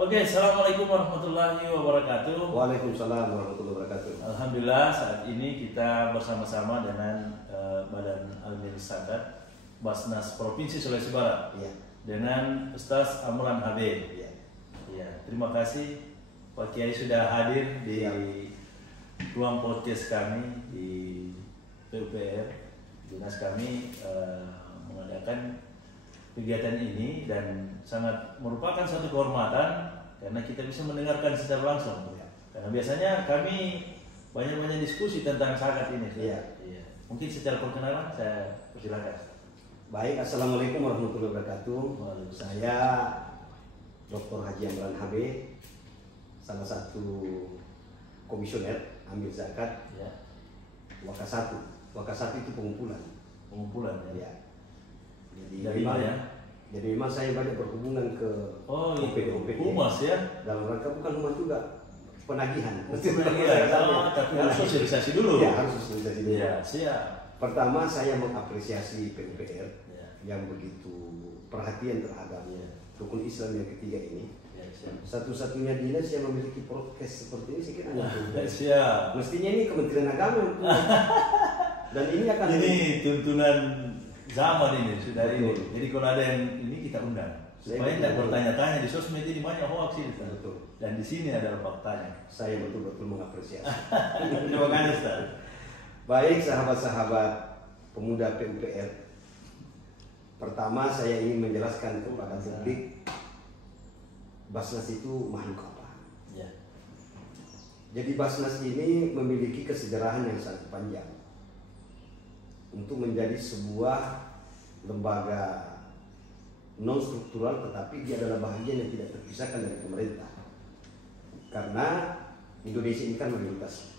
Oke, assalamualaikum warahmatullahi wabarakatuh. Waalaikumsalam warahmatullahi wabarakatuh. Alhamdulillah saat ini kita bersama-sama dengan Badan Almil Zakat Basnas Provinsi Sulawesi Barat Ya. dengan Ustaz Amran Habib. Ya. Ya, terima kasih Pak Kiai sudah hadir di ruang podcast kami di PUPR. Dinas kami mengadakan kegiatan ini dan sangat merupakan satu kehormatan karena kita bisa mendengarkan secara langsung. Ya. Karena biasanya kami banyak diskusi tentang zakat ini. Iya. Iya. Mungkin secara perkenalan saya persilakan. Baik, assalamualaikum warahmatullahi wabarakatuh. Waalaikumsalam. Saya Dr. Haji Amran Habib, salah satu komisioner amil zakat Ya. Wakasatu. Wakasatu itu pengumpulan. Pengumpulan ya. Ya. Jadi Dari memang, mana ya? jadi memang saya banyak berhubungan ke OPD. Humas ya. Dalam rangka bukan humas juga, penagihan. Tapi harus sosialisasi dulu. Ya, harus sosialisasi dulu. Ya, siap. Pertama saya mengapresiasi PUPR Ya. yang begitu perhatian terhadap rukun Islam yang ketiga ini. Ya, siap. Satu-satunya dinas yang memiliki podcast seperti ini saya kira hanya PUPR. Siap. Mestinya ini Kementerian Agama yang punya. Dan ini akan Ini tuntunan zaman ini sudah Betul. ini. Jadi kalau ada yang ini kita undang supaya tidak bertanya-tanya di sosmed ini banyak hoax ini. Ustaz. Betul. Dan di sini adalah faktanya. Saya betul-betul mengapresiasi. Terima kasih Ustaz. Baik sahabat-sahabat pemuda PUPR. Pertama saya ingin menjelaskan kepada publik Basnas itu makhluk apa. Ya. Jadi Basnas ini memiliki kesejarahan yang sangat panjang untuk menjadi sebuah lembaga non struktural, tetapi dia adalah bagian yang tidak terpisahkan dari pemerintah. Karena Indonesia ini kan mayoritas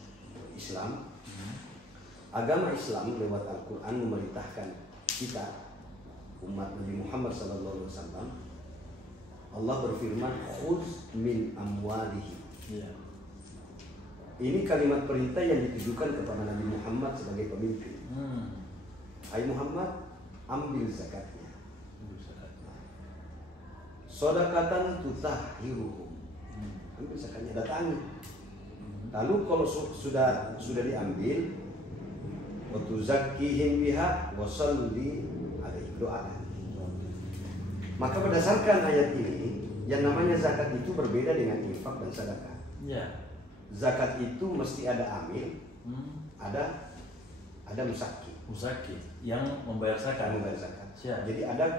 Islam. Agama Islam lewat Al-Quran memerintahkan kita umat Nabi Muhammad SAW. Allah berfirman, "Khudz min amwalihim." Ya. Ini kalimat perintah yang ditujukan kepada Nabi Muhammad sebagai pemimpin. Hai Muhammad, ambil zakatnya. Sodakatan tutahhiruhum. Ambil zakatnya, datangi. Lalu kalau sudah diambil, wa tuzakkihim biha wa shalli alaihi, doakan. Maka berdasarkan ayat ini, yang namanya zakat itu berbeda dengan infak dan sedekah. Ya. Zakat itu mesti ada amil, ada musaki. Musaki yang membayar zakat. Membayar zakat. Siap. Jadi ada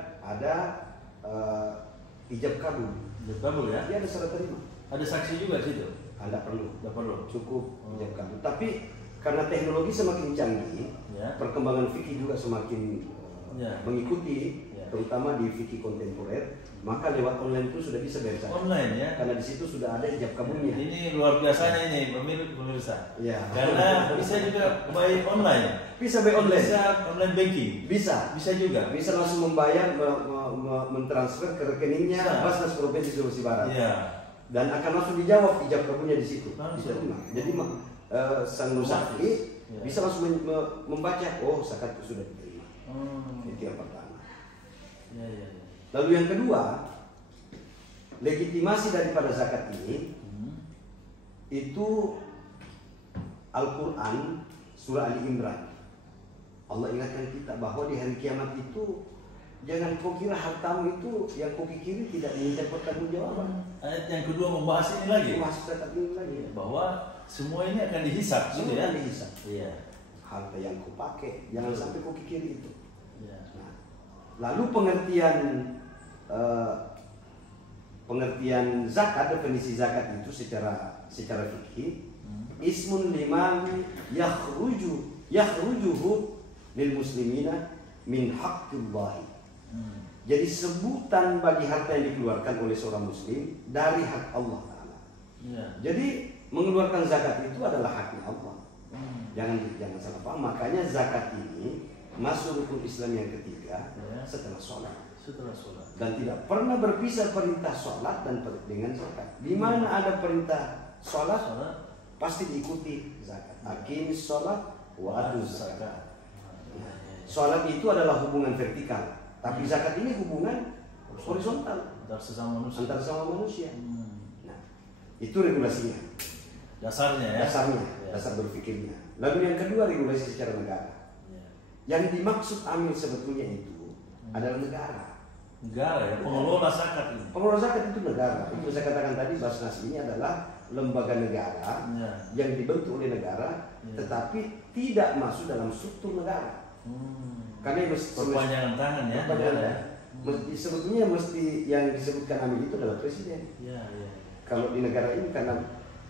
ijab kabul. Ijab kabul ya. Dia ada syarat terima. Ada saksi juga di situ. Anda perlu. Tidak perlu. Cukup ijab kabul. Tapi karena teknologi semakin canggih, Ya. perkembangan fikih juga semakin mengikuti, terutama di fikih kontemporer, maka lewat online itu sudah bisa bayar zakat. Online ya. Karena di situ sudah ada ijab kabulnya. Ini luar biasanya ini pemirsa. Ya. Karena bisa juga buy online. Bisa bayar online. Bisa online banking. Bisa. Bisa juga. Bisa langsung membayar, mentransfer ke rekeningnya Bisa. Basnas Provinsi Sulawesi Barat. Iya. Dan akan langsung dijawab ijab kabulnya di situ. Langsung. Diterima. Jadi sang musafir bisa langsung membaca, oh zakat itu sudah diterima. Itu yang pertama. Ya. Lalu yang kedua, legitimasi daripada zakat ini itu Al-Quran surah Ali Imran. Allah ingatkan kita bahwa di hari kiamat itu jangan kau kira hartamu itu yang kau kiri tidak diminta pertanggungjawaban. Ayat yang kedua membahas ini lagi. Masih zakat ini lagi. Bahwa semua ini akan dihisap, gitu ya. Dihisap. Iya. Harta yang kau pakai jangan sampai kau kiri itu. Iya. Nah, lalu pengertian zakat, definisi zakat itu secara fikih, ismun liman yakhrujuhu lil muslimina min haqqillahi. Jadi sebutan bagi harta yang dikeluarkan oleh seorang muslim dari hak Allah Ta'ala. Ya. Jadi mengeluarkan zakat itu adalah haknya Allah. Jangan salah paham. Makanya zakat ini masuk rukun Islam yang ketiga setelah sholat. Dan tidak pernah berpisah perintah sholat dengan zakat. Di mana ada perintah sholat, pasti diikuti zakat. Aqim sholat wa atuz zakat. Sholat itu adalah hubungan vertikal, tapi zakat ini hubungan horizontal. antar sesama manusia. Antar sesama manusia. Nah, itu regulasinya. Dasarnya ya. Dasarnya, dasar berpikirnya. Lalu yang kedua regulasi secara negara. Yang dimaksud amil sebetulnya itu adalah negara. Negara ya, pengelola zakat ini. Pengelola zakat itu negara. Itu saya katakan tadi, Basnas ini adalah lembaga negara yang dibentuk oleh negara, tetapi tidak masuk dalam struktur negara. Karena perpanjangan tangan ya. Sebetulnya mesti yang disebutkan amil itu adalah presiden. Kalau di negara ini karena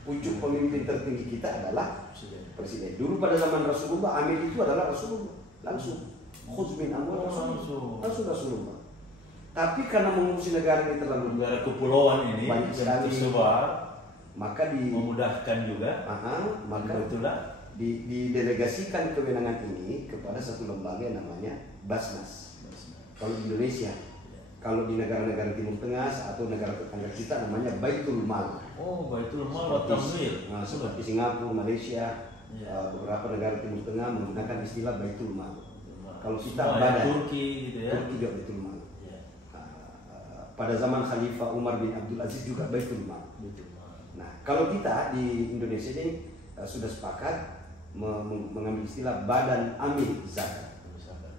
pucuk pemimpin tertinggi kita adalah presiden. Dulu pada zaman Rasulullah, amil itu adalah Rasulullah langsung. Khudz min amwal langsung Rasulullah. Tapi karena mengurusi negara ini terlalu negara kepulauan ini banyak sekali tersebar, maka memudahkan juga. Maka itulah didelegasikan kewenangan ini kepada satu lembaga yang namanya Basnas. Kalau di Indonesia, kalau di negara-negara Timur Tengah atau negara tetangga kita namanya Baitul Mal. Baitul Mal seperti Singapura, Malaysia, beberapa negara Timur Tengah menggunakan istilah Baitul Mal. Kalau kita Turki gitu ya. Turki juga Baitul Mal. Pada zaman Khalifah Umar bin Abdul Aziz juga Baitul Mal. Nah, kalau kita di Indonesia ini sudah sepakat mengambil istilah Badan Amil Zakat.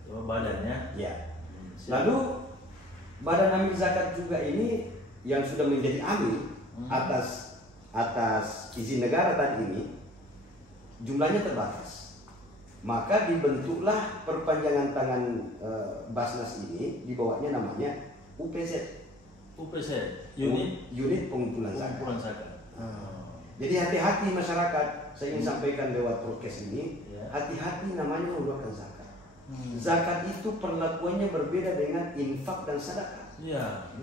Badannya? Ya. Lalu Badan Amil Zakat juga ini yang sudah menjadi amil atas izin negara tadi ini jumlahnya terbatas. Maka dibentuklah perpanjangan tangan Basnas ini, di bawahnya namanya UPZ. Unit Pengumpulan Zakat. Jadi hati-hati masyarakat, saya ingin sampaikan lewat podcast ini, hati-hati namanya mengeluarkan zakat. Zakat itu perlakuannya berbeda dengan infak dan sedekah.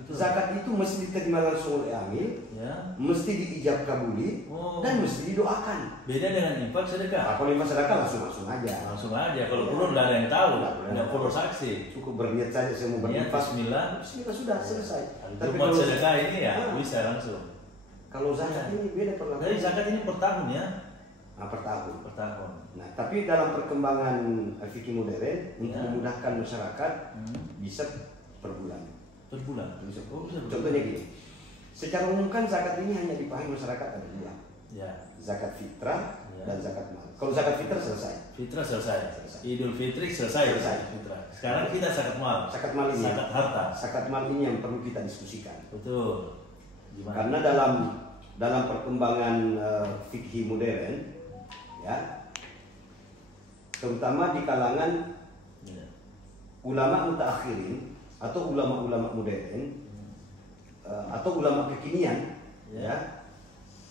Zakat itu mesti diterima langsung oleh amil, mesti diijab kabuli, dan mesti didoakan. Beda dengan infak sedekah. Kalau infak sedekah langsung aja. Langsung aja. Kalau perlu tidak ada yang tahu, tidak perlu saksi. Cukup berniat saja saya mau berinfak. Bismillah sudah selesai. Tapi kalau sedekah ini bisa langsung. Kalau zakat ini beda perlakuan. Jadi zakat ini per tahun ya? Per tahun. Nah, tapi dalam perkembangan fikih modern untuk memudahkan masyarakat bisa per bulan. Contohnya gini. Secara umum kan zakat ini hanya dipahami masyarakat ada dua. Zakat fitrah dan zakat mal. Kalau zakat fitrah selesai. Fitrah selesai. Idul Fitri selesai. Sekarang kita zakat mal. Zakat mal ini. Zakat harta. Zakat mal ini yang perlu kita diskusikan. Betul. Gimana? Karena dalam perkembangan fikih modern, ya, terutama di kalangan ulama mutaakhirin atau ulama-ulama modern atau ulama kekinian, ya,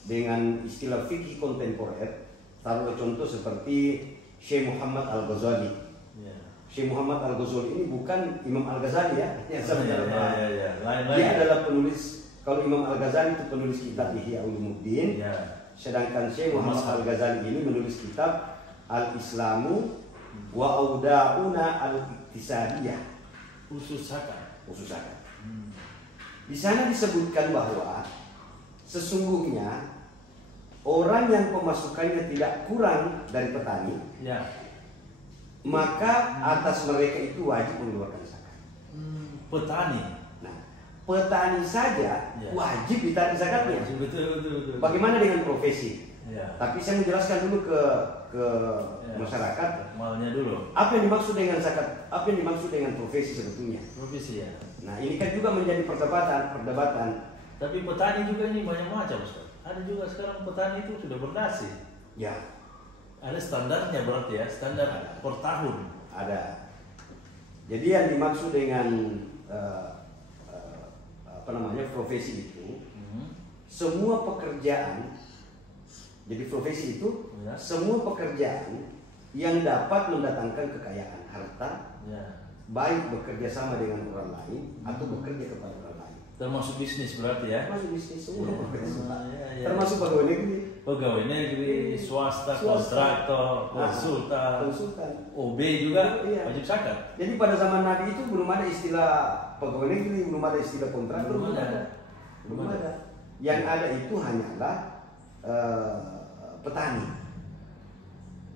dengan istilah fikih kontemporer, taruh contoh seperti Syekh Muhammad Al-Ghazali. Syekh Muhammad Al-Ghazali ini bukan Imam Al-Ghazali ya, dia adalah penulis. Kalau Imam Al-Ghazali itu penulis kitab Ihya Ulumuddin, sedangkan Syekh Muhammad Al-Ghazali ini menulis kitab Al-Islamu wa Auda'una Al-Iktisadiyah, Usus zakat. Di sana disebutkan bahwa sesungguhnya orang yang pemasukannya tidak kurang dari petani, maka atas mereka itu wajib mengeluarkan zakat. Petani. Petani saja wajib ditarik zakatnya. Betul. Bagaimana dengan profesi? Tapi saya menjelaskan dulu ke masyarakat. Malnya dulu. Apa yang dimaksud dengan zakat? Apa yang dimaksud dengan profesi sebetulnya? Profesi ya. Nah, ini kan juga menjadi perdebatan. Tapi petani juga ini banyak macam, Ustaz. Ada juga sekarang petani itu sudah berdasi. Ya. Ada standarnya berarti ya, standar per tahun. Ada. Jadi yang dimaksud dengan profesi itu semua pekerjaan. Jadi profesi itu semua pekerjaan yang dapat mendatangkan kekayaan harta, baik bekerja sama dengan orang lain atau bekerja kepada orang lain. Termasuk bisnis berarti ya? Termasuk bisnis semua bekerja. Termasuk pegawai negeri. Pegawai negeri, swasta, kontraktor, konsultan, OB juga wajib zakat. Jadi pada zaman Nabi itu belum ada istilah pegawai negeri, belum ada istilah kontraktor, belum ada. Yang ada itu hanyalah petani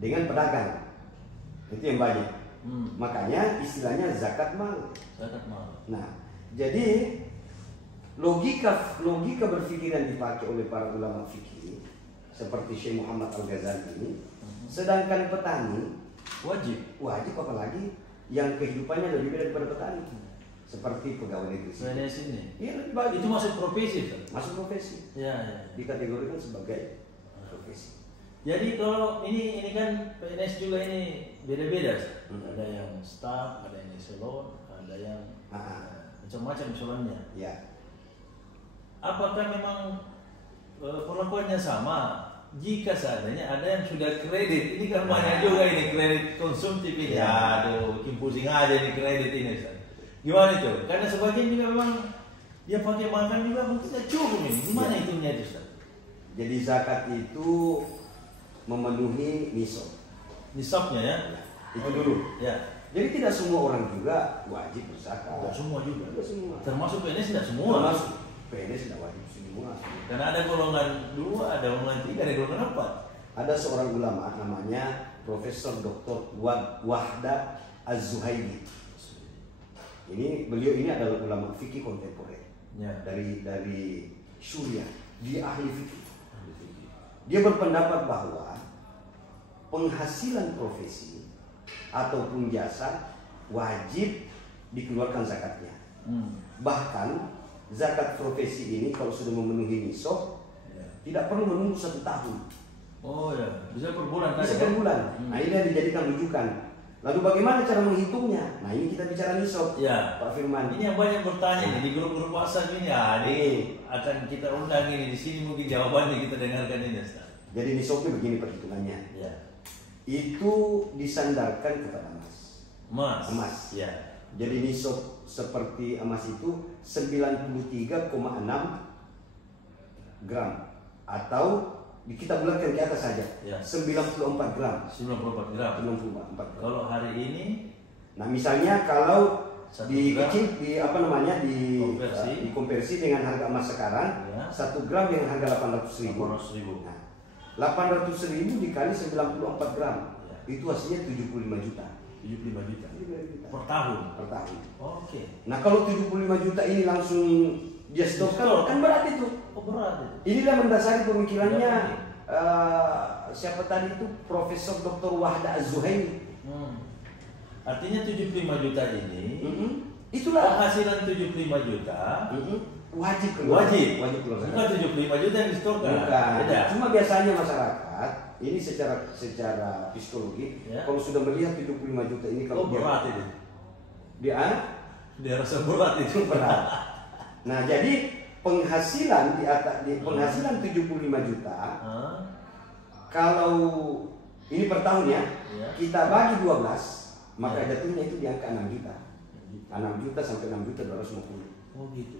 dengan pedagang. Itu yang banyak. Makanya istilahnya zakat mal. Zakat mal. Nah, jadi logika berpikir yang dipakai oleh para ulama fikih seperti Syekh Muhammad Al-Ghazali ini, sedangkan petani wajib apalagi yang kehidupannya lebih beda daripada petani, seperti pegawai negeri sini. Iya, lebih bagus. Itu masuk profesi kan? Masuk profesi. Ya. Dikategorikan sebagai profesi. Jadi kalau ini kan PNS juga ini beda-beda. Ada yang staff, ada yang eselon, ada yang macam-macam eselonnya. Ya. Apakah memang perlakuannya sama? Jika seandainya ada yang sudah kredit, ini kan banyak juga ini kredit konsumtif ini. Aduh, bikin pusing aja nih kredit ini. Gimana itu? Karena sebagian juga memang dia pakai makan juga mungkin tidak cukup ini. Gimana itunya itu, Ustaz? Jadi zakat itu memenuhi nisab. Nisabnya ya? Itu dulu. Ya. Jadi tidak semua orang juga wajib berzakat. Tidak semua juga. Tidak semua. Termasuk PNS tidak semua. Termasuk PNS tidak wajib semua. Karena ada golongan 2, ada golongan 3, ada golongan 4. Ada seorang ulama namanya Profesor Dr. Wahda Az-Zuhaili. Beliau ini adalah ulama fikih kontemporer. Ya. Dari Suriah. Dia ahli fikih. Dia berpendapat bahwa penghasilan profesi ataupun jasa wajib dikeluarkan zakatnya. Bahkan zakat profesi ini kalau sudah memenuhi nisab, tidak perlu menunggu 1 tahun. Oh ya, bisa per bulan. Bisa per bulan. Nah, ini yang dijadikan rujukan. Lalu bagaimana cara menghitungnya? Nah, ini kita bicara nisab. Ya, Pak Firman. Ini yang banyak bertanya nih di grup-grup WhatsApp ini. Ya, ini akan kita undang ini di sini mungkin jawabannya kita dengarkan ini, Ustaz. Jadi nisabnya begini perhitungannya. Ya. Itu disandarkan kepada emas. Emas. Ya. Jadi nisab seperti emas itu 93,6 gram atau kita bulatkan ke atas saja. Ya. 94 gram. 94 gram. 94 gram. Kalau hari ini, nah misalnya kalau dikonversi dikonversi dengan harga emas sekarang, ya. 1 gram dengan harga 800.000. Nah, 800.000 dikali 94 gram, ya. Itu hasilnya 75 juta. 75 juta. Per tahun. Oke. Nah kalau 75 juta ini langsung dia stopkan, kan berat itu. Berat itu. Inilah mendasari pemikirannya siapa tadi itu Profesor Dr. Wahda Az-Zuhaili. Artinya 75 juta ini, itulah penghasilan 75 juta. Wajib keluar. Bukan 75 juta yang distorkan. Bukan. Cuma biasanya masyarakat ini secara psikologi, ya. Kalau sudah melihat 75 juta ini kalau berat itu. Dia rasa berat itu. Berat. Nah, jadi penghasilan penghasilan 75 juta. Kalau ini per tahun ya, kita bagi 12, maka jatuhnya itu di angka 6 juta. 6 juta sampai 6 juta 250. Oh gitu.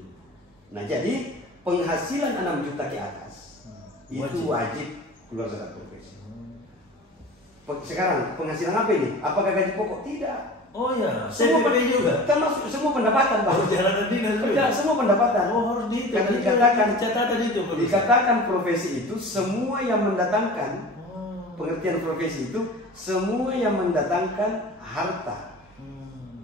Nah, jadi penghasilan 6 juta ke atas itu wajib keluar zakat profesi. Sekarang penghasilan apa ini? Apakah gaji pokok? Tidak. Oh ya, semua juga. Termasuk semua pendapatan, Pak. Perjalanan dinas juga. Semua pendapatan. Oh, harus dihitung. Karena dikatakan catatan itu. Dikatakan profesi itu semua yang mendatangkan pengertian profesi itu semua yang mendatangkan harta.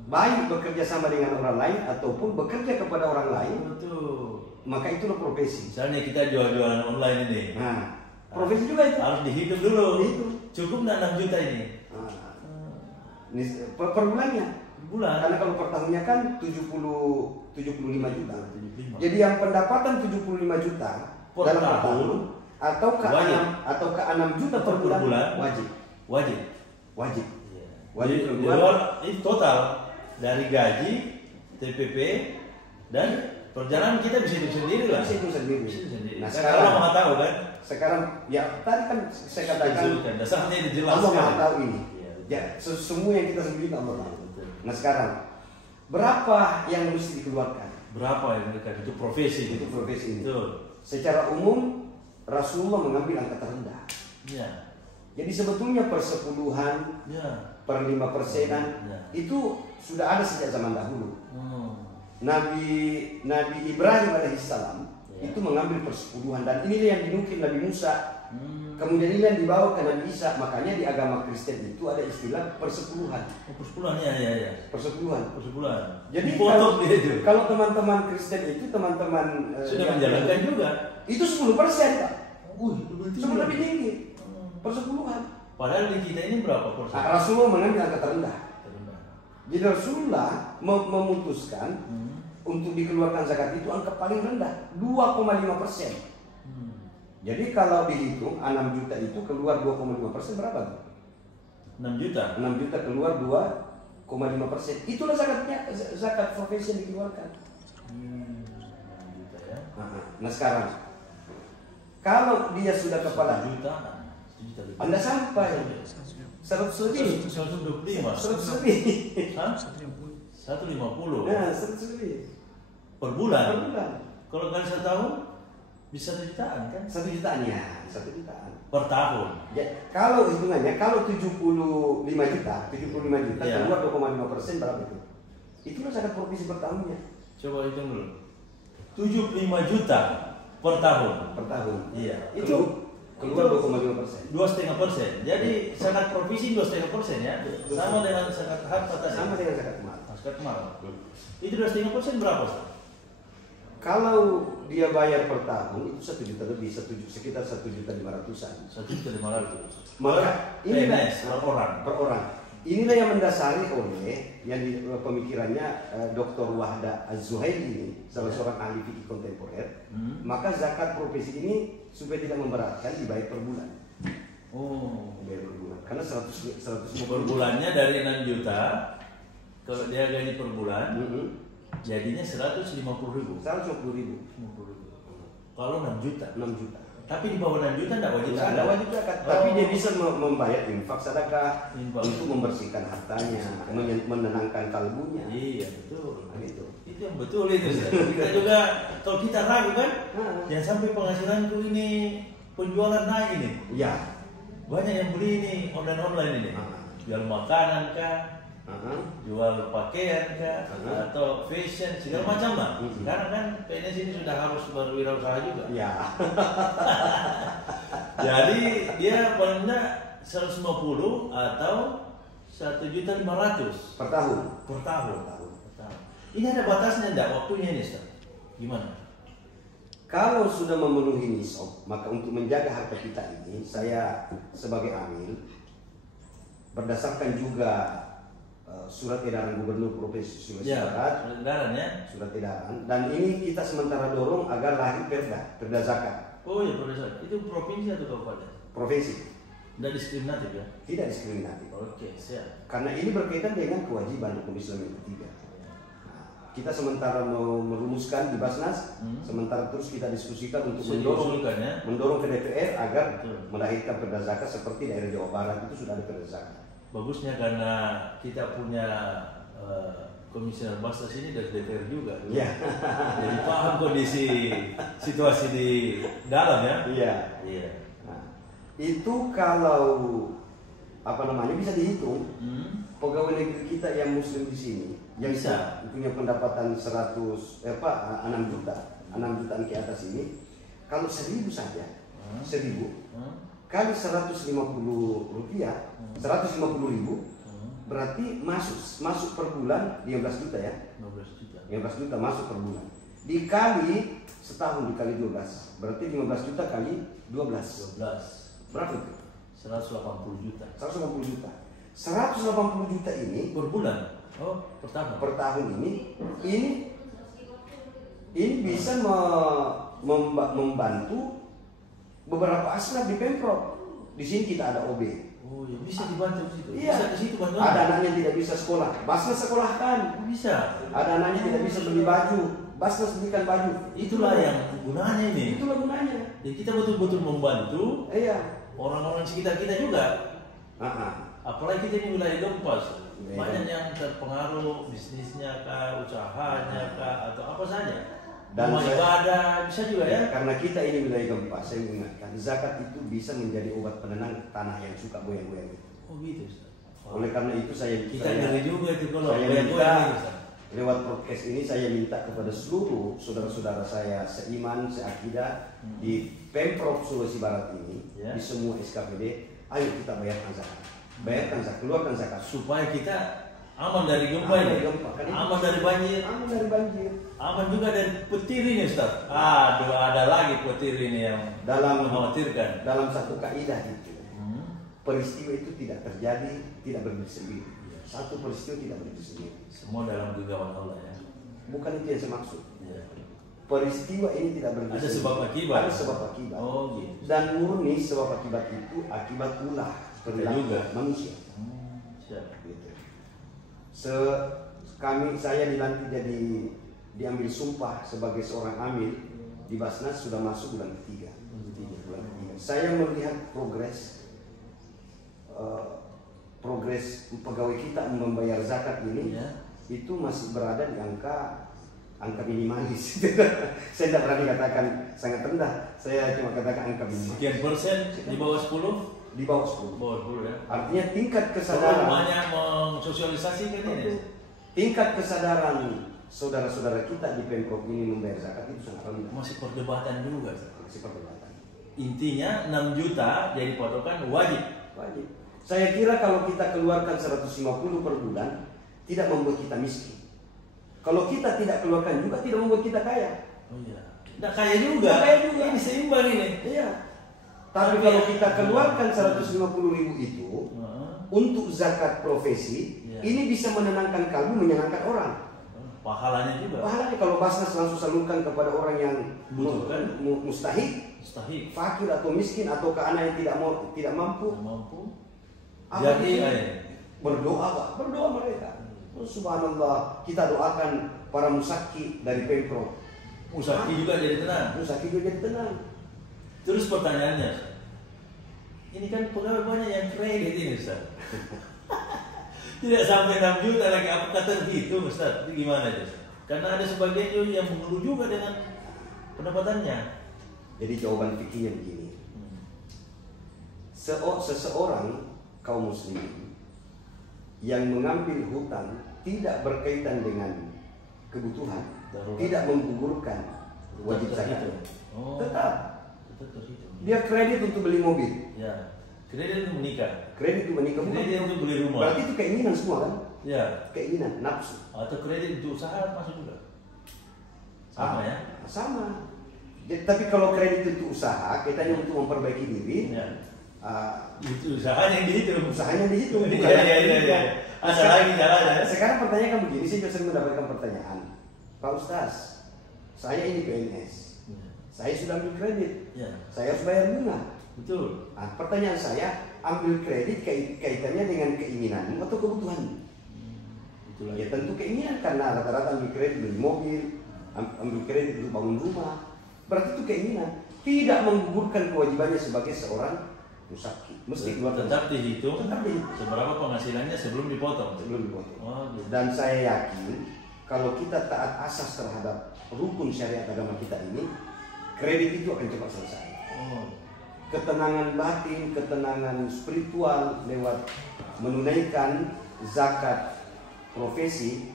Baik bekerja sama dengan orang lain ataupun bekerja kepada orang lain. Betul. Maka itulah profesi. Misalnya kita jual-jualan online ini. Nah, profesi juga itu. Harus dihitung dulu. Dihitung. Cukup nggak 6 juta ini? Per bulannya. Bulan. Karena kalau per tahunnya kan 75 juta. Jadi yang pendapatan 75 juta dalam tahun atau ke 6 juta per bulan wajib. Wajib keluar. Itu total dari gaji, TPP dan perjalanan kita bisa hitung sendiri lah. Bisa hitung sendiri. Nah sekarang mau tahu kan? Sekarang ya tadi kan saya katakan dasarnya dijelaskan. Allah Maha tahu ini. Ya semua yang kita sembunyikan Allah tahu. Nah sekarang berapa yang mesti dikeluarkan? Berapa yang mereka itu profesi? Itu profesi ini. Betul. Secara umum Rasulullah mengambil angka terendah. Ya. Jadi sebetulnya persepuluhan, per 5%-an itu sudah ada sejak zaman dahulu. Nabi Ibrahim alaihissalam itu mengambil persepuluhan dan inilah yang dinukil Nabi Musa Kemudian ini yang dibawa ke Nabi Isa, makanya di agama Kristen itu ada istilah persepuluhan. Persepuluhan, ya. Persepuluhan. Jadi kalau teman-teman Kristen itu teman-teman sudah menjalankan juga. Itu 10%, Pak. Lebih tinggi. Persepuluhan. Padahal di kita ini berapa persen? Rasulullah mengambil angka terendah. Jadi Rasulullah memutuskan untuk dikeluarkan zakat itu angka paling rendah 2,5%. Jadi kalau dihitung 6 juta itu keluar 2,5% berapa tuh? 6 juta. 6 juta keluar 2,5%. Itulah zakat profesi yang dikeluarkan. 6 juta ya. Nah sekarang kalau dia sudah kepala juta, Anda sampai 100 lebih. 100 lebih. 150. Nah, 100 lebih. Per bulan. Kalau kali 1 tahun bisa 1 jutaan kan? 1 jutaan ya, 1 jutaan. Per tahun. Ya, kalau hitungannya kalau 75 juta ya. Keluar 2,5% berapa itu? Itulah zakat provisi per tahunnya. Coba hitung dulu. 75 juta per tahun. Per tahun. Iya. Itu keluar 2,5%. 2,5%. Jadi zakat provisi 2,5% ya. Sama dengan zakat harta tadi. Sama dengan zakat mal. Zakat mal. Itu 2,5% berapa? Kalau dia bayar per tahun itu 1 juta lebih, sekitar 1.500.000-an. 1.500.000. Maka ini per orang. Per orang. Inilah yang mendasari oleh yang pemikirannya Dr. Wahda Az-Zuhaili ini, salah seorang ahli fikih kontemporer. Maka zakat profesi ini supaya tidak memberatkan dibayar per bulan. Dibayar per bulan. Karena 100 per bulannya dari 6 juta. Kalau dia gaji per bulan, jadinya 150.000. 150.000. Kalau 6 juta. 6 juta. Tapi di bawah 6 juta tidak wajib zakat. Tidak wajib zakat. Tapi dia bisa membayar infak sedekah untuk membersihkan hartanya, menenangkan kalbunya. Iya betul. Nah, itu yang betul itu. Kita juga kalau kita ragu kan, yang sampai penghasilanku ini penjualan naik ini. Iya. Banyak yang beli ini online ini. Jual makanan kah? Jual pakaian kah, atau fashion segala macam lah. Sekarang kan PNS ini sudah harus berwirausaha juga. Ya. Jadi dia paling enggak 150 atau 1.500.000 per tahun. Per tahun. Ini ada batasnya enggak waktunya ini, Ustaz? Gimana? Kalau sudah memenuhi nisab, maka untuk menjaga harta kita ini, saya sebagai amil berdasarkan juga surat edaran Gubernur Provinsi Sulawesi Barat, surat edaran, dan ini kita sementara dorong agar lahir perda zakat. Oh ya, perda zakat. Itu provinsi atau kabupaten? Provinsi. Tidak diskriminatif ya? Tidak diskriminatif. Oke, siap. Karena ini berkaitan dengan kewajiban hukum Islam yang ketiga. Nah, kita sementara merumuskan di Basnas, sementara terus kita diskusikan untuk mendorong ke DPR agar melahirkan perda zakat seperti daerah Jawa Barat itu sudah ada perda zakat. Bagusnya karena kita punya komisioner Basnas ini dari DPR juga. Iya. Jadi paham kondisi situasi di dalam ya. Iya. Nah, itu kalau bisa dihitung pegawai negeri kita yang muslim di sini yang bisa punya pendapatan 6 jutaan ke atas ini, kalau 1.000 saja, 1.000 kali 150 rupiah, 150.000 berarti masuk per bulan 15 juta ya. 15 juta masuk per bulan. Dikali setahun dikali 12, berarti 15 juta kali 12. Berapa itu? 180 juta. 180 juta. 180 juta ini per bulan. Oh, per tahun. Per tahun ini bisa membantu beberapa asnaf di Pemprov. Di sini kita ada OB. Oh, ya bisa dibantu di situ. Iya. Bisa di situ bantuan. Ada anaknya tidak bisa sekolah, Basnas sekolahkan. Bisa. Ada anaknya tidak bisa beli baju, Basnas belikan baju. Itulah yang gunanya ini. Itulah gunanya. Jadi kita betul-betul membantu. Iya. Orang-orang sekitar kita juga. Apalagi kita ini wilayah gempa. Banyak yang terpengaruh bisnisnya kah, usahanya kah, atau apa saja. Dan ibadah bisa juga ya. Karena kita ini wilayah gempa, saya mengingatkan zakat itu bisa menjadi obat penenang tanah yang suka goyang-goyang itu. Oh gitu. Oleh karena itu kita ngeri juga itu kalau goyang-goyang itu. lewat podcast ini saya minta kepada seluruh saudara-saudara saya seiman, seakidah di Pemprov Sulawesi Barat ini, di semua SKPD, ayo kita bayarkan zakat. Bayarkan zakat, keluarkan zakat supaya kita aman dari gempa ini, aman dari banjir, aman juga dari petir ini, Ustaz. Ada lagi petir ini yang mengkhawatirkan. Dalam satu kaidah itu, peristiwa itu tidak terjadi, tidak berdiri sendiri. Satu peristiwa tidak berdiri sendiri. Semua dalam genggaman Allah ya. Bukan itu yang saya maksud. Peristiwa ini tidak berdiri sendiri. Ada sebab akibat. Ada sebab akibat. Oh gitu. Dan murni sebab akibat itu akibat ulah perilaku manusia. Gitu. Saya dilantik diambil sumpah sebagai seorang amil di Basnas sudah masuk bulan ketiga. Saya melihat progres pegawai kita membayar zakat ini itu masih berada di angka minimalis. Saya tidak berani katakan sangat rendah, saya cuma katakan angka minimalis. Sekian persen di bawah 10? Di bawah 10. Bawah 10 ya. Artinya tingkat kesadaran banyak mensosialisasikan ini. Tingkat kesadaran saudara-saudara kita di Pemprov ini membayar zakat itu sangat rendah. Masih perdebatan juga. Masih perdebatan. Intinya 6 juta jadi patokan wajib. Saya kira kalau kita keluarkan 150 per bulan tidak membuat kita miskin. Kalau kita tidak keluarkan juga tidak membuat kita kaya. Oh iya. Tidak kaya juga. Ini seimbang ini. Iya. Tapi kalau kita keluarkan 150.000 itu untuk zakat profesi, ini bisa menenangkan kalbu, menyenangkan orang. Pahalanya juga. Pahalanya kalau Basnas langsung salurkan kepada orang yang butuhkan, mustahik, fakir atau miskin atau ke anak yang tidak mampu. Jadi berdoa mereka. Subhanallah, kita doakan para musaki dari Pemprov. Musaki juga jadi tenang. Terus pertanyaannya, ini kan pegawai banyak yang kredit ini, Ustaz. Tidak sampai 6 juta lagi, apakah terhitung, Ustaz? Itu gimana itu? Karena ada sebagian yang mengeluh juga dengan pendapatannya. Jadi jawaban fikihnya begini. Seseorang kaum muslimin yang mengambil hutang tidak berkaitan dengan kebutuhan, tidak menggugurkan wajib zakat. Tetap dia kredit untuk beli mobil. Ya. Kredit untuk menikah. Kredit untuk beli rumah. Berarti itu keinginan semua kan? Ya. Keinginan, nafsu. Atau kredit untuk usaha masuk juga. Sama ya? Sama. Tapi kalau kredit untuk usaha, kita hanya untuk memperbaiki diri. Itu usahanya yang dihitung. Iya. Ada lagi jalannya. Sekarang pertanyaan kan begini, saya sering mendapatkan pertanyaan, Pak Ustaz, saya ini PNS, saya sudah ambil kredit, saya harus bayar bunga. Betul. Nah, pertanyaan saya, ambil kredit kaitannya dengan keinginanmu atau kebutuhanmu? Ya tentu keinginan, karena rata-rata ambil kredit beli mobil, ambil kredit untuk bangun rumah. Berarti itu keinginan, tidak menggugurkan kewajibannya sebagai seorang musaki. Mesti tetap dihitung seberapa penghasilannya sebelum dipotong. Dan saya yakin kalau kita taat asas terhadap rukun syariat agama kita ini, kredit itu akan cepat selesai. Ketenangan batin, ketenangan spiritual lewat menunaikan zakat profesi,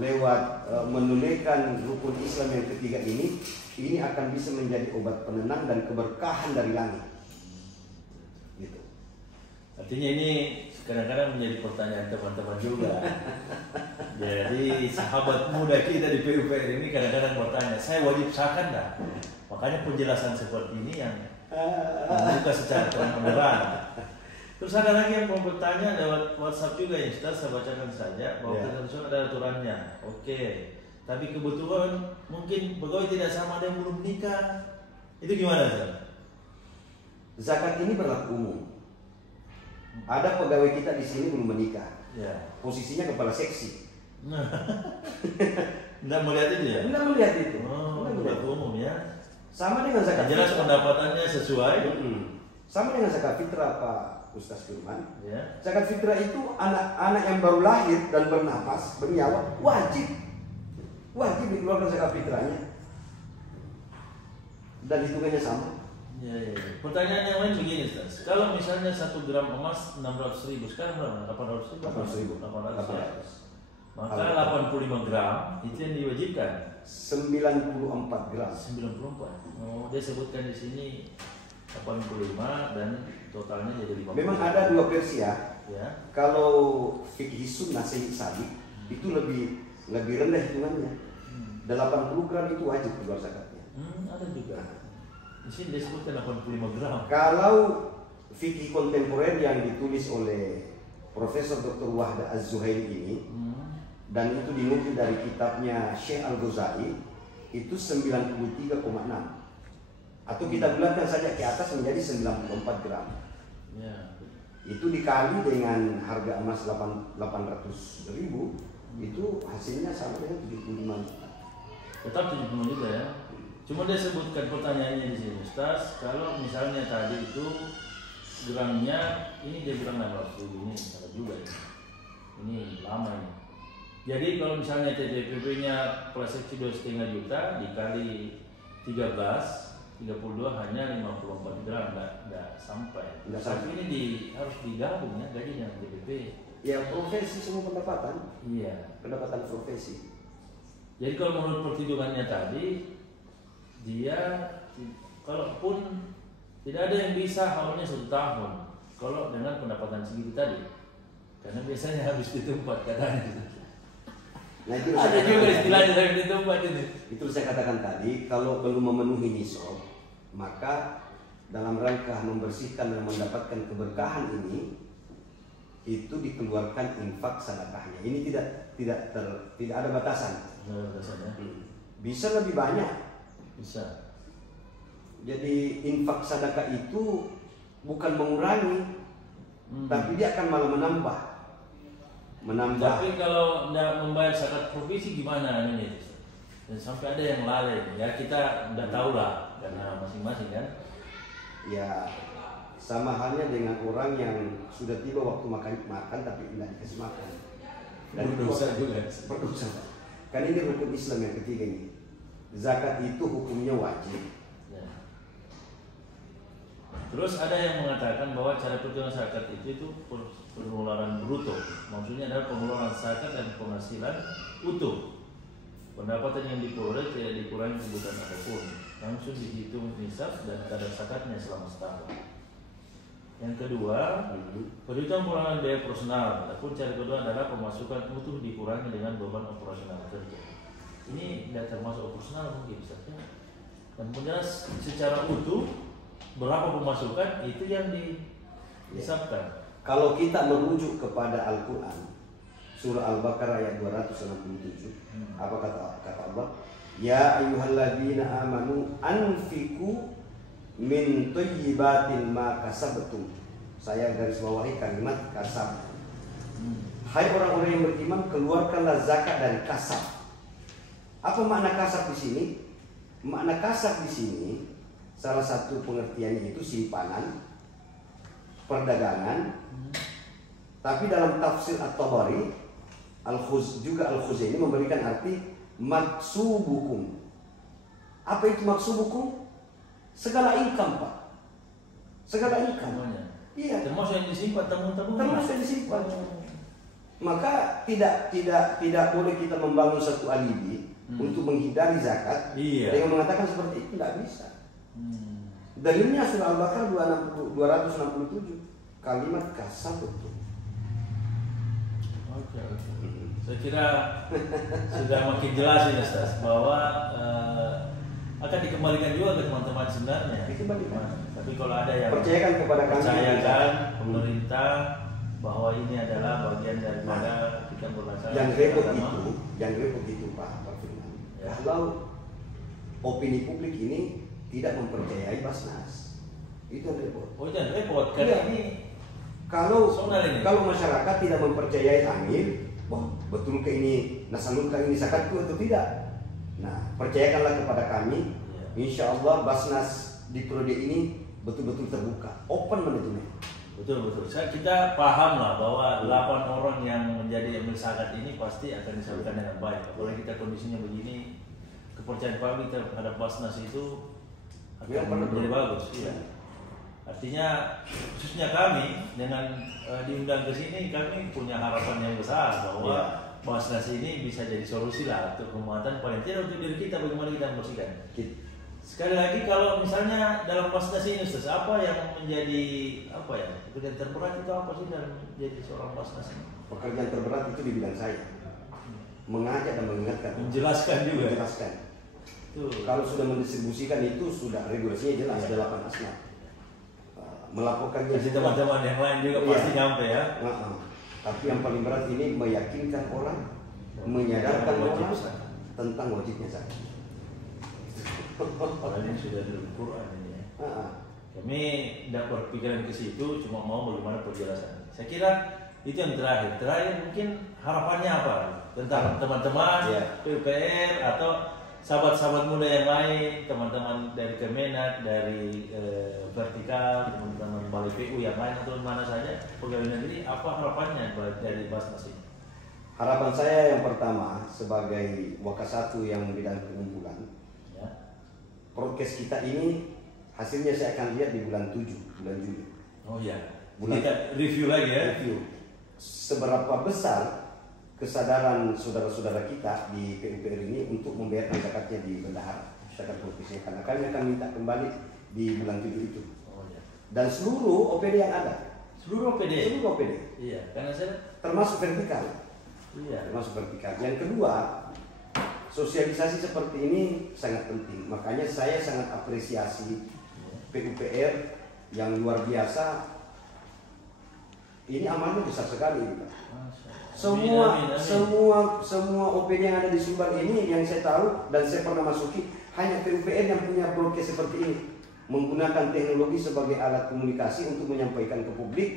lewat menunaikan rukun Islam yang ketiga ini akan bisa menjadi obat penenang dan keberkahan dari langit. Gitu. Artinya ini kadang-kadang menjadi pertanyaan teman-teman juga. Jadi sahabat muda kita di PUPR ini kadang-kadang bertanya, saya wajib zakat enggak? Makanya penjelasan seperti ini yang membuka secara terang-benderang. Terus ada lagi yang mau bertanya lewat WhatsApp juga ya, Ustaz, saya bacakan saja bahwa kita ada aturannya. Oke. Tapi kebetulan mungkin pegawai tidak sama, ada yang belum nikah. Itu gimana, Ustaz? Zakat ini berlaku umum. Ada pegawai kita di sini belum menikah. Posisinya kepala seksi. Nggak melihat itu ya? Nggak melihat itu. Berlaku umum ya. Sama dengan zakat jelas fitrah. Pendapatannya sesuai. Sama dengan zakat fitrah, Pak Ustaz Firman. Zakat fitrah itu anak-anak yang baru lahir dan bernapas, bernyawa, wajib dikeluarkan zakat fitrahnya. Dan hitungannya sama. Pertanyaan yang lain begini, Ustaz. Kalau misalnya 1 gram emas 600.000, sekarang berapa? 800.000. Maka 85 gram itu yang diwajibkan. 94 gram. 94. Oh, dia sebutkan di sini 85 dan totalnya jadi 50. Memang ada dua versi ya. Ya. Kalau fikih sunnah Sayyid Sabiq itu lebih rendah hitungannya. 80 gram itu wajib keluar zakatnya. Ada juga. Di sini dia sebutkan 85 gram. Kalau fikih kontemporer yang ditulis oleh Profesor Dr. Wahda Az-Zuhaili ini, dan itu dinukil dari kitabnya Syekh Al-Ghazali, itu 93,6. Atau kita bulatkan saja ke atas menjadi 94 gram. Ya. Itu dikali dengan harga emas 800.000, itu hasilnya sama dengan 75 juta. Tetap 75 juga ya. Cuma dia sebutkan pertanyaannya di sini, Ustaz, kalau misalnya tadi itu gramnya, ini dia bilang 600, ini salah juga ya. Ini lama ini. Jadi kalau misalnya TDPP-nya praseksi 2,5 juta dikali 13, 32 hanya 54 gram, enggak sampai. Tapi ini harus digabung ya, gaji dengan TDP. Ya, profesi semua pendapatan. Iya. Pendapatan profesi. Jadi kalau menurut perhitungannya tadi, dia kalaupun tidak ada yang bisa awalnya 1 tahun, kalau dengan pendapatan segitu tadi, karena biasanya habis ditumpat katanya. Nah, itu ada juga istilahnya habis ditumpat ini. Itu saya katakan tadi, kalau belum memenuhi nisab, maka dalam rangka membersihkan dan mendapatkan keberkahan ini, itu dikeluarkan infak sedekahnya. Ini tidak ada batasan. Bisa lebih banyak. Bisa. Jadi infak sedekah itu bukan mengurangi, tapi dia akan malah menambah. Tapi kalau tidak membayar zakat provisi gimana ini? Dan sampai ada yang lalai. Ya kita udah tahu lah karena masing-masing kan. Ya sama halnya dengan orang yang sudah tiba waktu makan tapi tidak dikasih makan. Dan berdosa juga. Berdosa. Kan ini rukun Islam yang ketiga ini. Zakat itu hukumnya wajib. Ya. Terus ada yang mengatakan bahwa cara perhitungan zakat itu pengeluaran bruto. Maksudnya adalah pengeluaran zakat dan penghasilan utuh. Pendapatan yang diperoleh tidak dikurangi kebutuhan apapun. Langsung dihitung nisab dan kadar zakatnya selama setahun. Yang kedua, perhitungan pengurangan biaya personal. Adapun cara kedua adalah pemasukan utuh dikurangi dengan beban operasional kerja. Ini tidak termasuk operasional mungkin saja. Dan kemudian secara utuh berapa pemasukan itu yang dihisapkan. Kalau kita merujuk kepada Al-Quran, surah Al-Baqarah ayat 267, apa kata Allah? Ya ayyuhalladzina amanu anfiqu min thayyibatin ma kasabtum. Saya garis bawahi kalimat kasab. Hai orang-orang yang beriman, keluarkanlah zakat dari kasab. Apa makna kasab di sini? Makna kasab di sini salah satu pengertiannya itu simpanan, perdagangan. Tapi dalam tafsir At-Tabari, Al-Khuzaini memberikan arti maksubukum. Apa itu maksubukum? Segala income, Pak. Segala income. Iya. Termasuk yang disimpan, tabung-tabung. Termasuk yang disimpan. Maka tidak boleh kita membangun satu alibi untuk menghindari zakat dengan mengatakan seperti itu, tidak bisa. Dalilnya surah Al-Baqarah 267, kalimat kasab betul. Oke. Saya kira sudah makin jelas ini Ustaz bahwa akan dikembalikan juga ke teman-teman sebenarnya. Dikembalikan. Tapi kalau ada yang percayakan kepada kami, percayakan pemerintah bahwa ini adalah bagian daripada kita berlaksana. Yang repot itu Pak Firman. Ya. Kalau opini publik ini tidak mempercayai Basnas, itu yang repot. Oh, jangan repot karena ini kalau masyarakat tidak mempercayai Amir, wah betul ke ini nasalurkan ini zakatku atau tidak? Nah, percayakanlah kepada kami. Insya Allah Basnas di periode ini betul-betul terbuka, open manajemen. Betul. Kita paham lah bahwa 8 orang yang menjadi amil zakat ini pasti akan disalurkan dengan baik. Apalagi kita kondisinya begini, kepercayaan publik terhadap Basnas itu akan menjadi bagus. Iya. Artinya khususnya kami dengan diundang ke sini, kami punya harapan yang besar bahwa Basnas ini bisa jadi solusi lah untuk kemuatan, paling tidak untuk diri kita bagaimana kita membersihkan. Sekali lagi kalau misalnya dalam Basnas ini Ustaz, apa yang menjadi apa ya pekerjaan terberat itu apa sih dalam jadi seorang Basnas ini? Pekerjaan terberat itu di bidang saya, mengajak dan mengingatkan, menjelaskan juga. Menjelaskan. Kalau sudah mendistribusikan itu sudah regulasinya jelas, ada 8 asnaf. Melaporkannya jadi teman-teman yang lain juga pasti nyampe ya. Tapi yang paling berat ini meyakinkan orang, menyadarkan orang tentang wajibnya zakat. Ini sudah dalam Quran ini ya. Kami tidak berpikiran ke situ, cuma mau bagaimana penjelasan. Saya kira itu yang terakhir. Terakhir mungkin harapannya apa tentang teman-teman PUPR atau sahabat-sahabat muda yang lain, teman-teman dari Kemenak, dari vertikal, teman-teman Balai PU yang lain atau mana saja pegawai negeri, apa harapannya dari Basnas ini? Harapan saya yang pertama sebagai Wakasatu yang bidang pengumpulan, prokes kita ini hasilnya saya akan lihat di bulan 7, bulan Juli. Oh iya, kita review lagi ya. Review. Seberapa besar kesadaran saudara-saudara kita di PUPR ini untuk membayarkan zakatnya di bendahara, zakat profesi, karena kami akan minta kembali di bulan 7 itu. Oh, iya. Dan seluruh OPD yang ada. Seluruh OPD? Seluruh OPD. Iya, karena saya termasuk vertikal. Iya. Termasuk vertikal. Yang kedua, sosialisasi seperti ini sangat penting. Makanya saya sangat apresiasi PUPR yang luar biasa. Ini amanah besar sekali, Pak. Semua OPD yang ada di Sumbar ini yang saya tahu dan saya pernah masuki, hanya PUPR yang punya blokir seperti ini, menggunakan teknologi sebagai alat komunikasi untuk menyampaikan ke publik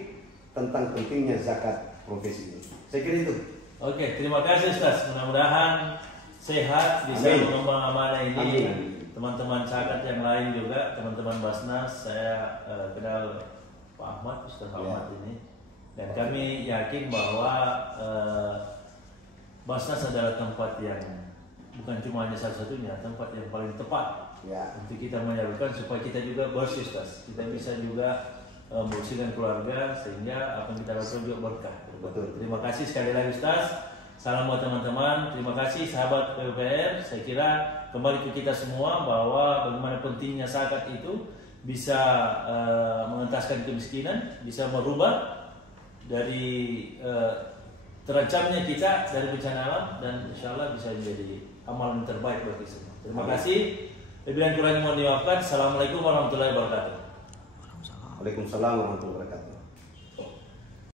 tentang pentingnya zakat profesi ini. Saya kira itu. Oke, terima kasih Ustaz. Mudah-mudahan sehat, bisa mengembang amanah ini. Teman-teman zakat yang lain juga, teman-teman Basnas, saya kenal Pak Ahmad, Ustaz Ahmad ini. Dan kami yakin bahwa Basnas adalah tempat yang bukan cuma hanya satu-satunya, tempat yang paling tepat untuk kita menyalurkan supaya kita juga bersih, Ustaz. Kita bisa juga membersihkan keluarga sehingga apa yang kita lakukan juga berkah. Betul. Terima kasih sekali lagi Ustaz. Salam buat teman-teman. Terima kasih sahabat PUPR. Saya kira kembali ke kita semua bahwa bagaimana pentingnya zakat itu bisa mengentaskan kemiskinan, bisa merubah dari terancamnya kita dari bencana alam, dan insya Allah bisa menjadi amalan terbaik bagi semua. Terima kasih. Lebih dan kurang mohon dimaafkan. Assalamualaikum warahmatullahi wabarakatuh. Waalaikumsalam warahmatullahi wabarakatuh.